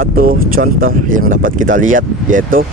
satu contoh yang dapat kita lihat yaitu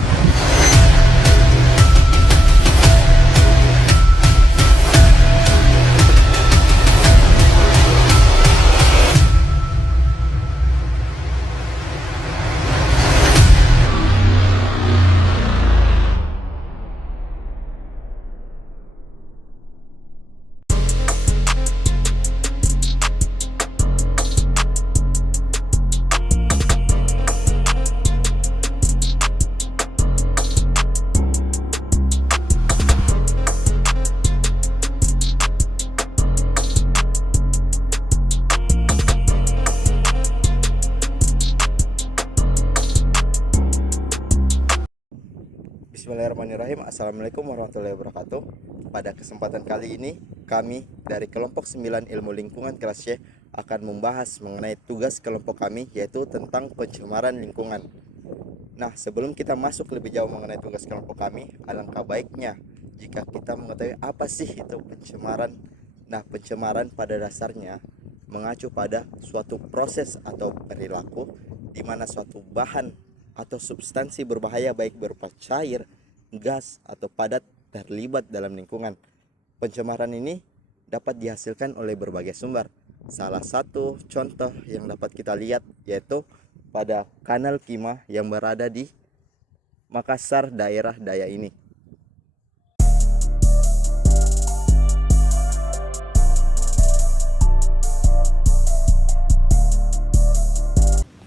Bismillahirrahmanirrahim. Assalamualaikum warahmatullahi wabarakatuh. Pada kesempatan kali ini kami dari kelompok 9 ilmu lingkungan kelas Y akan membahas mengenai tugas kelompok kami, yaitu tentang pencemaran lingkungan. Nah, sebelum kita masuk lebih jauh mengenai tugas kelompok kami, alangkah baiknya jika kita mengetahui apa sih itu pencemaran. Nah, pencemaran pada dasarnya mengacu pada suatu proses atau perilaku di mana suatu bahan atau substansi berbahaya baik berupa cair, gas, atau padat terlibat dalam lingkungan. Pencemaran ini dapat dihasilkan oleh berbagai sumber. Salah satu contoh yang dapat kita lihat yaitu pada Kanal Kima yang berada di Makassar, daerah Daya ini.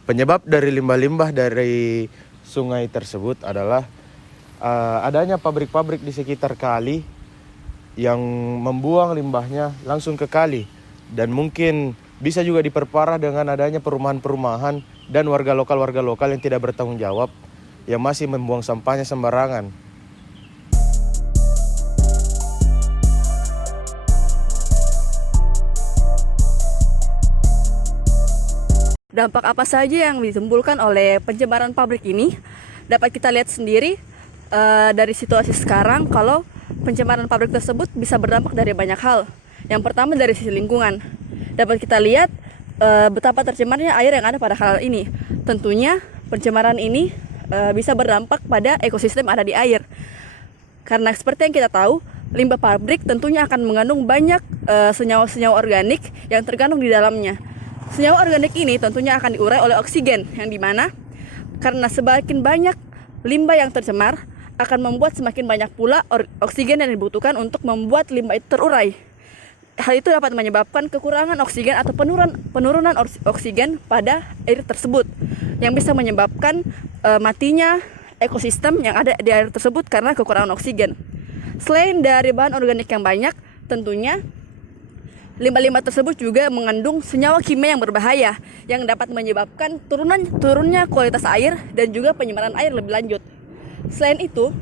Penyebab dari limbah-limbah dari sungai tersebut adalah adanya pabrik-pabrik di sekitar kali yang membuang limbahnya langsung ke kali, dan mungkin bisa juga diperparah dengan adanya perumahan-perumahan dan warga lokal yang tidak bertanggung jawab yang masih membuang sampahnya sembarangan. Dampak apa saja yang ditimbulkan oleh pencemaran pabrik ini dapat kita lihat sendiri dari situasi sekarang, kalau pencemaran pabrik tersebut bisa berdampak dari banyak hal. Yang pertama dari sisi lingkungan, dapat kita lihat betapa tercemarnya air yang ada pada hal ini. Tentunya pencemaran ini bisa berdampak pada ekosistem ada di air, karena seperti yang kita tahu, limbah pabrik tentunya akan mengandung banyak senyawa-senyawa organik yang terkandung di dalamnya. Senyawa organik ini tentunya akan diurai oleh oksigen, yang dimana karena semakin banyak limbah yang tercemar akan membuat semakin banyak pula oksigen yang dibutuhkan untuk membuat limbah itu terurai. Hal itu dapat menyebabkan kekurangan oksigen atau penurunan oksigen pada air tersebut, yang bisa menyebabkan matinya ekosistem yang ada di air tersebut karena kekurangan oksigen. Selain dari bahan organik yang banyak, tentunya limbah-limbah tersebut juga mengandung senyawa kimia yang berbahaya yang dapat menyebabkan turunnya kualitas air dan juga pencemaran air lebih lanjut. Selain itu,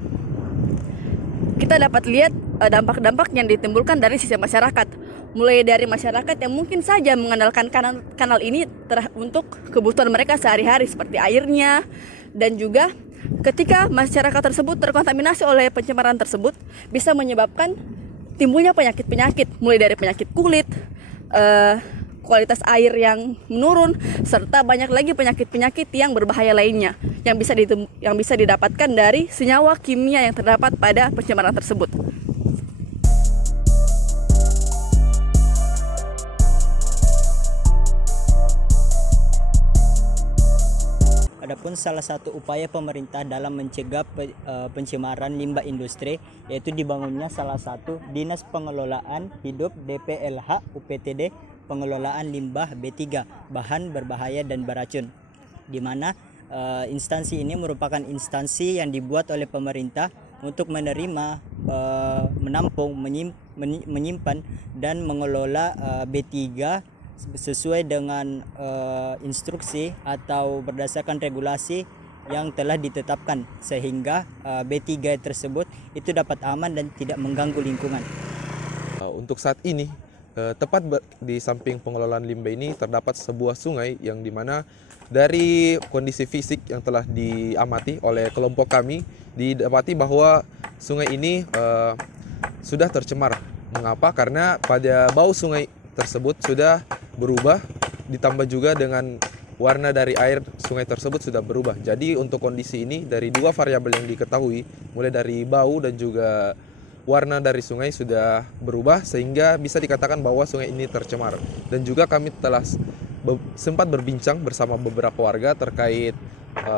kita dapat lihat dampak-dampak yang ditimbulkan dari sisi masyarakat. Mulai dari masyarakat yang mungkin saja mengandalkan kanal ini untuk kebutuhan mereka sehari-hari seperti airnya, dan juga ketika masyarakat tersebut terkontaminasi oleh pencemaran tersebut bisa menyebabkan timbulnya penyakit-penyakit, mulai dari penyakit kulit, kualitas air yang menurun, serta banyak lagi penyakit-penyakit yang berbahaya lainnya yang bisa didapatkan dari senyawa kimia yang terdapat pada pencemaran tersebut. Adapun salah satu upaya pemerintah dalam mencegah pencemaran limbah industri yaitu dibangunnya salah satu Dinas Pengelolaan Hidup DPLH UPTD Pengelolaan Limbah B3 Bahan Berbahaya dan Beracun, di mana instansi ini merupakan instansi yang dibuat oleh pemerintah untuk menerima, menampung, menyimpan dan mengelola B3 sesuai dengan instruksi atau berdasarkan regulasi yang telah ditetapkan, sehingga B3 tersebut itu dapat aman dan tidak mengganggu lingkungan. Untuk saat ini, tepat di samping pengelolaan limbah ini terdapat sebuah sungai yang dimana dari kondisi fisik yang telah diamati oleh kelompok kami didapati bahwa sungai ini sudah tercemar. Mengapa? Karena pada bau sungai tersebut sudah berubah, ditambah juga dengan warna dari air sungai tersebut sudah berubah. Jadi untuk kondisi ini dari dua variabel yang diketahui, mulai dari bau dan juga warna dari sungai sudah berubah sehingga bisa dikatakan bahwa sungai ini tercemar. Dan juga kami telah sempat berbincang bersama beberapa warga terkait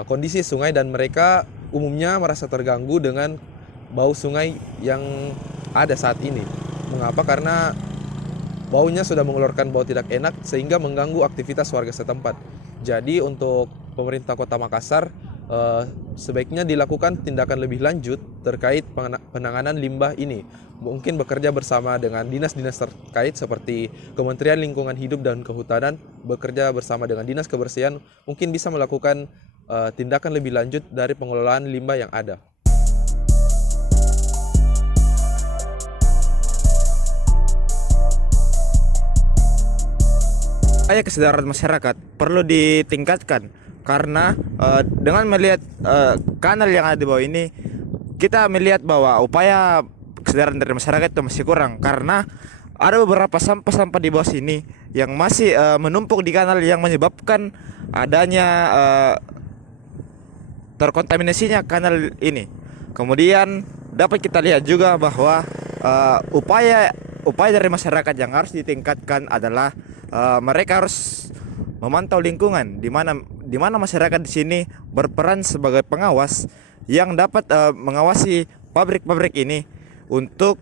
kondisi sungai dan mereka umumnya merasa terganggu dengan bau sungai yang ada saat ini. Mengapa? Karena baunya sudah mengeluarkan bau tidak enak sehingga mengganggu aktivitas warga setempat. Jadi untuk pemerintah Kota Makassar sebaiknya dilakukan tindakan lebih lanjut terkait penanganan limbah ini. Mungkin bekerja bersama dengan dinas-dinas terkait seperti Kementerian Lingkungan Hidup dan Kehutanan, bekerja bersama dengan Dinas Kebersihan, mungkin bisa melakukan tindakan lebih lanjut dari pengelolaan limbah yang ada. Kesadaran masyarakat perlu ditingkatkan karena dengan melihat kanal yang ada di bawah ini, kita melihat bahwa upaya kesadaran dari masyarakat itu masih kurang karena ada beberapa sampah-sampah di bawah sini yang masih menumpuk di kanal yang menyebabkan adanya terkontaminasinya kanal ini. Kemudian dapat kita lihat juga bahwa upaya dari masyarakat yang harus ditingkatkan adalah mereka harus memantau lingkungan, di mana masyarakat di sini berperan sebagai pengawas yang dapat mengawasi pabrik-pabrik ini untuk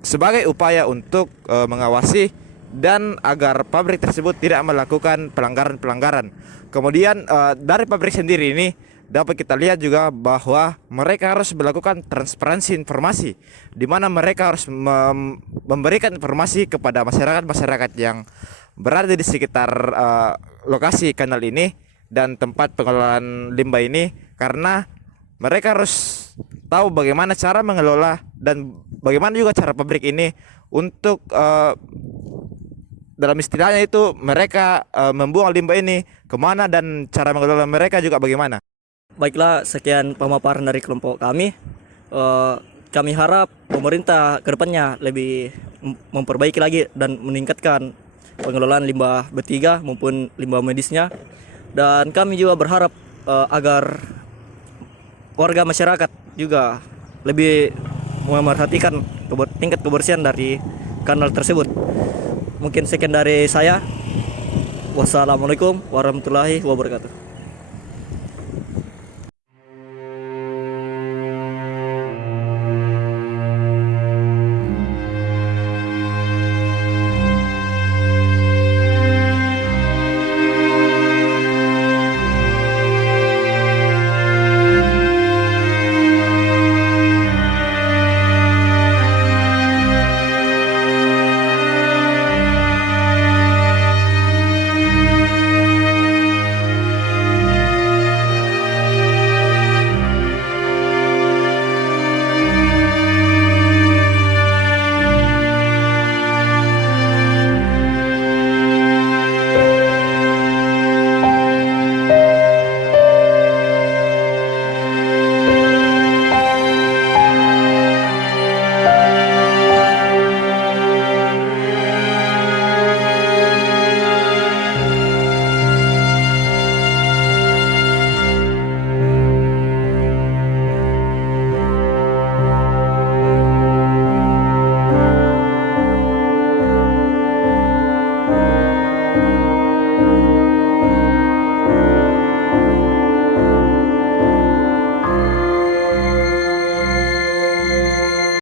sebagai upaya untuk mengawasi dan agar pabrik tersebut tidak melakukan pelanggaran-pelanggaran. Kemudian dari pabrik sendiri ini dapat kita lihat juga bahwa mereka harus melakukan transparansi informasi, di mana mereka harus memberikan informasi kepada masyarakat yang berada di sekitar lokasi kanal ini dan tempat pengelolaan limbah ini, karena mereka harus tahu bagaimana cara mengelola dan bagaimana juga cara pabrik ini untuk dalam istilahnya itu mereka membuang limbah ini kemana dan cara mengelola mereka juga bagaimana. Baiklah, sekian pemaparan dari kelompok kami. Kami harap pemerintah kedepannya lebih memperbaiki lagi dan meningkatkan pengelolaan limbah B3 maupun limbah medisnya. Dan kami juga berharap agar warga masyarakat juga lebih memerhatikan tingkat kebersihan dari kanal tersebut. Mungkin sekian dari saya. Wassalamualaikum warahmatullahi wabarakatuh.